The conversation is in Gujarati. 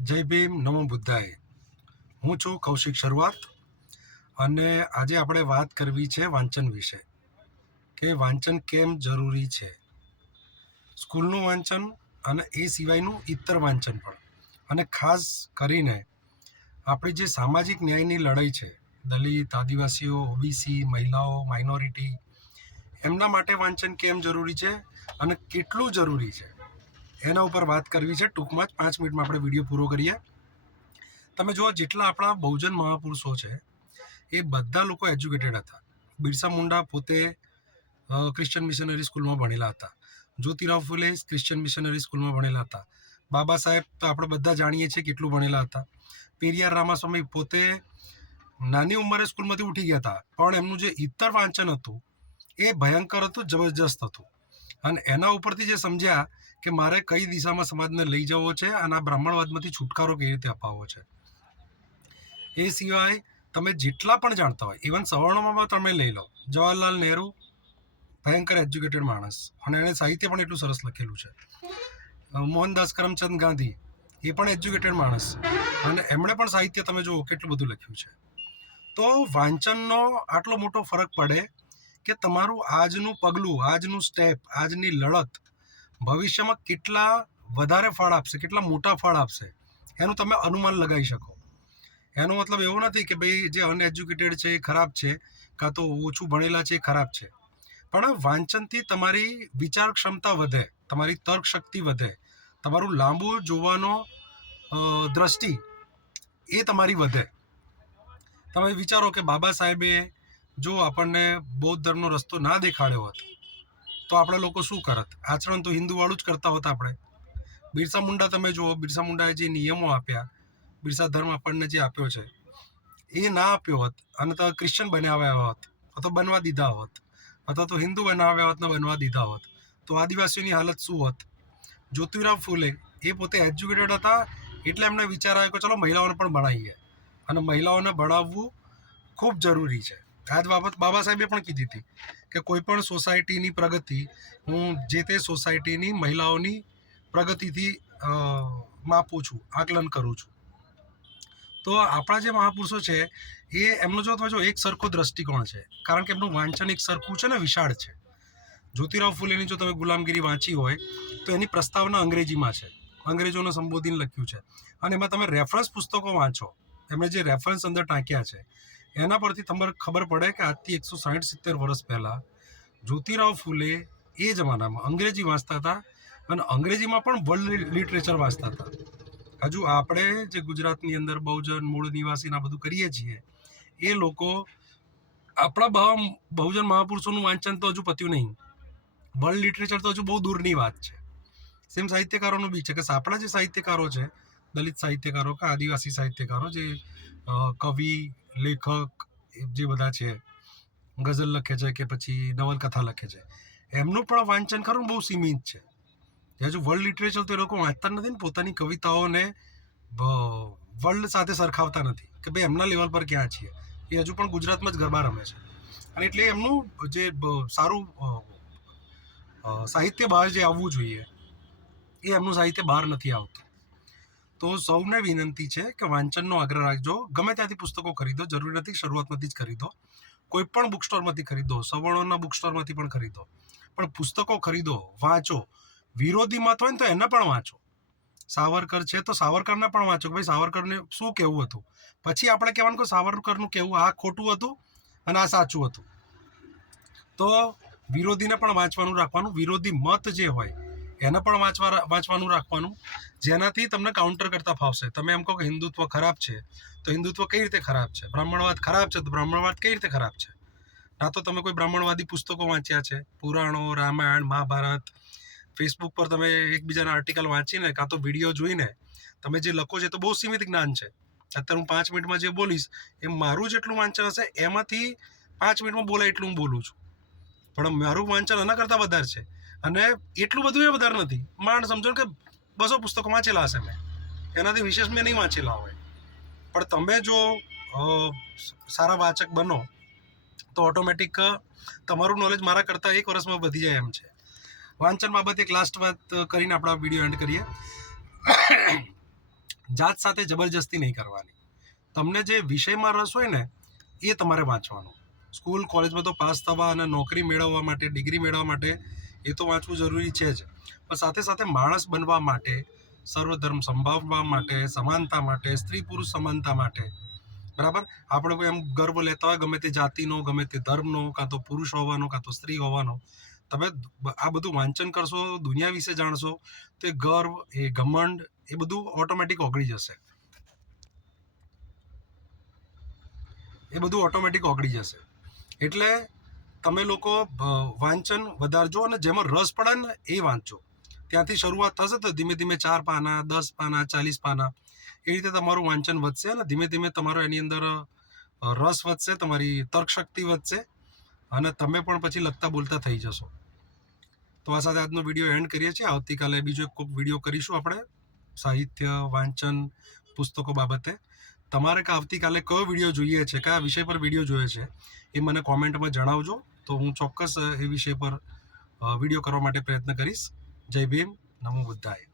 જય ભીમ, નમો બુદ્ધાય. હું છું કૌશિક શરૂઆત અને આજે આપણે વાત કરવી છે વાંચન વિશે કે વાંચન કેમ જરૂરી છે. સ્કૂલનું વાંચન અને એ સિવાયનું ઇતર વાંચન પણ, અને ખાસ કરીને આપણી જે સામાજિક ન્યાયની લડાઈ છે, દલિત, આદિવાસીઓ, ઓબીસી, મહિલાઓ, માઇનોરિટી, એમના માટે વાંચન કેમ જરૂરી છે અને કેટલું જરૂરી છે એના ઉપર વાત કરવી છે. ટૂંકમાં જ 5 મિનિટમાં આપણે વિડીયો પૂરો કરીએ. તમે જુઓ, જેટલા આપણા બહુજન મહાપુરુષો છે એ બધા લોકો એજ્યુકેટેડ હતા. બિરસા મુંડા પોતે ક્રિશ્ચિયન મિશનરી સ્કૂલમાં ભણેલા હતા. જ્યોતિરાવ ફુલે ક્રિશ્ચિયન મિશનરી સ્કૂલમાં ભણેલા હતા. બાબા સાહેબ તો આપણે બધા જાણીએ છીએ કેટલું ભણેલા હતા. પેરિયાર રામાસ્વામી પોતે નાની ઉંમરે સ્કૂલમાંથી ઉઠી ગયા હતા, પણ એમનું જે ઇતર વાંચન હતું એ ભયંકર હતું, જબરજસ્ત હતું. અને એના ઉપરથી જે સમજ્યા કે મારે કઈ દિશામાં સમાજને લઈ જવો છે અને આ બ્રાહ્મણવાદમાંથી છુટકારો કેવી રીતે અપાવવો છે. એ સિવાય તમે જેટલા પણ જાણતા હોય, ઇવન સવર્ણોમાં તમે લઈ લો, જવાહરલાલ નહેરુ ભયંકર એજ્યુકેટેડ માણસ, અને એણે સાહિત્ય પણ એટલું સરસ લખેલું છે. મોહનદાસ કરમચંદ ગાંધી એ પણ એજ્યુકેટેડ માણસ, અને એમણે પણ સાહિત્ય તમે જુઓ કેટલું બધું લખ્યું છે. તો વાંચનનો આટલો મોટો ફરક પડે કે તમારું આજનું પગલું, આજનું સ્ટેપ, આજની લડત ભવિષ્યમાં કેટલા વધારે ફળ આપશે, કેટલા મોટા ફળ આપશે એનું તમે અનુમાન લગાવી શકો. એનો મતલબ એવો નથી કે ભાઈ જે અનએજ્યુકેટેડ છે એ ખરાબ છે, કાં તો ઓછું ભણેલા છે એ ખરાબ છે. પણ વાંચનથી તમારી વિચાર ક્ષમતા વધે, તમારી તર્ક શક્તિ વધે, તમારું લાંબુ જોવાનો દ્રષ્ટિ એ તમારી વધે. તમે વિચારો કે બાબા સાહેબે જો આપણને બૌદ્ધ ધર્મનો રસ્તો ના દેખાડ્યો હોત તો આપણે લોકો શું કરત? આચરણ તો હિન્દુવાળું જ કરતા હોત આપણે. બિરસા મુંડા તમે જુઓ, બિરસા મુંડાએ જે નિયમો આપ્યા, બિરસા ધર્મ આપણને જે આપ્યો છે એ ના આપ્યો હોત અને તો ક્રિશ્ચન બનાવ્યા હોત, અથવા બનવા દીધા હોત, અથવા તો હિન્દુ બનાવ્યા હોત ને બનવા દીધા હોત, તો આદિવાસીઓની હાલત શું હોત? જ્યોતિરાવ ફુલે એ પોતે એજ્યુકેટેડ હતા, એટલે એમને વિચાર આવ્યો કે ચલો મહિલાઓને પણ ભણાવીએ, અને મહિલાઓને ભણાવવું ખૂબ જરૂરી છે. આ જ બાબત બાબા સાહેબે પણ કીધી હતી કે કોઈ પણ સોસાયટીની પ્રગતિ હું જે તે સોસાયટીની મહિલાઓની પ્રગતિથી માપું છું, આકલન કરું છું. તો આપણા જે મહાપુરુષો છે એ એમનો જો એક સરખો દ્રષ્ટિકોણ છે, કારણ કે એમનું વાંચન એક સરખું છે ને વિશાળ છે. જ્યોતિરાવ ફુલેની જો તમે ગુલામગીરી વાંચી હોય તો એની પ્રસ્તાવના અંગ્રેજીમાં છે, અંગ્રેજોને સંબોધીને લખ્યું છે, અને એમાં તમે રેફરન્સ પુસ્તકો વાંચો, એમણે જે રેફરન્સ અંદર ટાંક્યા છે એના પરથી તમને ખબર પડે કે આજથી 160-70 વર્ષ પહેલાં જ્યોતિરાવ ફુલે એ જમાનામાં અંગ્રેજી વાંચતા હતા, અને અંગ્રેજીમાં પણ વર્લ્ડ લિટરેચર વાંચતા હતા. હજુ આપણે જે ગુજરાતની અંદર બહુજન મૂળ નિવાસીના બધું કરીએ છીએ, એ લોકો આપણા બહુજન મહાપુરુષોનું વાંચન તો હજુ પત્યું નહીં. વર્લ્ડ લિટરેચર તો હજુ બહુ દૂરની વાત છે. સેમ સાહિત્યકારોનું બી છે કે આપણા જે સાહિત્યકારો છે, દલિત સાહિત્યકારો કે આદિવાસી સાહિત્યકારો, જે કવિ, લેખક જે બધા છે, ગઝલ લખે છે કે પછી નવલકથા લખે છે, એમનું પણ વાંચન ખરું બહુ સીમિત છે. હજુ વર્લ્ડ લિટરેચર તો એ લોકો વાંચતા નથી ને, પોતાની કવિતાઓને વર્લ્ડ સાથે સરખાવતા નથી કે ભાઈ એમના લેવલ પર ક્યાં છીએ. એ હજુ પણ ગુજરાતમાં જ ગરબા રમે છે, અને એટલે એમનું જે સારું સાહિત્ય બહાર જે આવવું જોઈએ એ એમનું સાહિત્ય બહાર નથી આવતું. તો સૌને વિનંતી છે કે વાંચનનો આગ્રહ રાખજો. ગમે ત્યાંથી પુસ્તકો ખરીદો, જરૂરી નથી શરૂઆતમાંથી જ ખરીદો, કોઈ પણ બુક સ્ટોરમાંથી ખરીદો, સવર્ણોના બુક સ્ટોરમાંથી પણ ખરીદો, પણ પુસ્તકો ખરીદો, વાંચો. વિરોધી મત હોય ને તો એને પણ વાંચો. સાવરકર છે તો સાવરકરને પણ વાંચો કે ભાઈ સાવરકરને શું કહેવું હતું, પછી આપણે કહેવાનું કે સાવરકરનું કહેવું આ ખોટું હતું અને આ સાચું હતું. તો વિરોધીને પણ વાંચવાનું રાખવાનું, વિરોધી મત જે હોય એને પણ વાંચવાનું રાખવાનું, જેનાથી તમને કાઉન્ટર કરતા ફાવશે. તમે એમ કહો કે હિન્દુત્વ ખરાબ છે તો હિન્દુત્વ કઈ રીતે ખરાબ છે, બ્રાહ્મણવાદ ખરાબ છે તો બ્રાહ્મણવાદ કઈ રીતે ખરાબ છે. ના તો તમે કોઈ બ્રાહ્મણવાદી પુસ્તકો વાંચ્યા છે, પુરાણો, રામાયણ, મહાભારત, ફેસબુક પર તમે એકબીજાના આર્ટિકલ વાંચીને કાં તો વિડીયો જોઈને તમે જે લખો છો તો બહુ સીમિત જ્ઞાન છે. અત્યારે હું 5 મિનિટમાં જે બોલીશ એ મારું જેટલું વાંચન હશે એમાંથી 5 મિનિટમાં બોલાય એટલું હું બોલું છું, પણ મારું વાંચન એના કરતાં વધારે છે, અને એટલું બધું એ વધારે નથી. માંડ સમજો કે 200 પુસ્તકો વાંચેલા હશે મેં, એનાથી વિશેષ મેં નહીં વાંચેલા હોય. પણ તમે જો સારા વાચક બનો તો ઓટોમેટિક તમારું નોલેજ મારા કરતાં 1 વર્ષમાં વધી જાય એમ છે. વાંચન બાબતે એક લાસ્ટ વાત કરીને આપણા વિડીયો એન્ડ કરીએ. જાત સાથે જબરજસ્તી નહીં કરવાની. તમને જે વિષયમાં રસ હોય ને એ તમારે વાંચવાનું. સ્કૂલ કોલેજમાં તો પાસ થવા અને નોકરી મેળવવા માટે, ડિગ્રી મેળવવા માટે એ તો વાંચવું જરૂરી છે જ, પણ સાથે સાથે માણસ બનવા માટે, સર્વધર્મ સંભાવવા માટે, સમાનતા માટે, સ્ત્રી પુરુષ સમાનતા માટે, બરાબર, આપણે એમ ગર્વ લેતા હોય ગમે તે જાતિનો, ગમે તે ધર્મનો, કાં તો પુરુષ હોવાનો, કાં તો સ્ત્રી હોવાનો. તમે આ બધું વાંચન કરશો, દુનિયા વિશે જાણશો, તો એ ગર્વ, એ ઘમંડ, એ બધું ઓટોમેટિક ઓગળી જશે. એટલે તમે લોકો વાંચન વધારજો અને જેમાં રસ પડે ને એ વાંચો. ત્યાંથી શરૂઆત થશે તો ધીમે ધીમે 4 પાના, 10 પાના, 40 પાના, એ રીતે તમારું વાંચન વધશે અને ધીમે ધીમે તમારો એની અંદર રસ વધશે, તમારી તર્ક શક્તિ વધશે અને તમે પણ પછી લખતા બોલતા થઈ જશો. તો આ સાથે આજનો વિડીયો એન્ડ કરીએ છીએ. આવતીકાલે બીજો એક વિડીયો કરીશું આપણે સાહિત્ય, વાંચન, પુસ્તકો બાબતે. તમારે આવતીકાલે કયો વિડીયો જોઈએ છે, કયા વિષય પર વિડીયો જોઈએ છે, એ મને કોમેન્ટમાં જણાવજો. તો હું ચોક્કસ એ વિષય પર વિડીયો કરવા માટે પ્રયત્ન કરીશ. જય ભીમ, નમો બુદ્ધાય.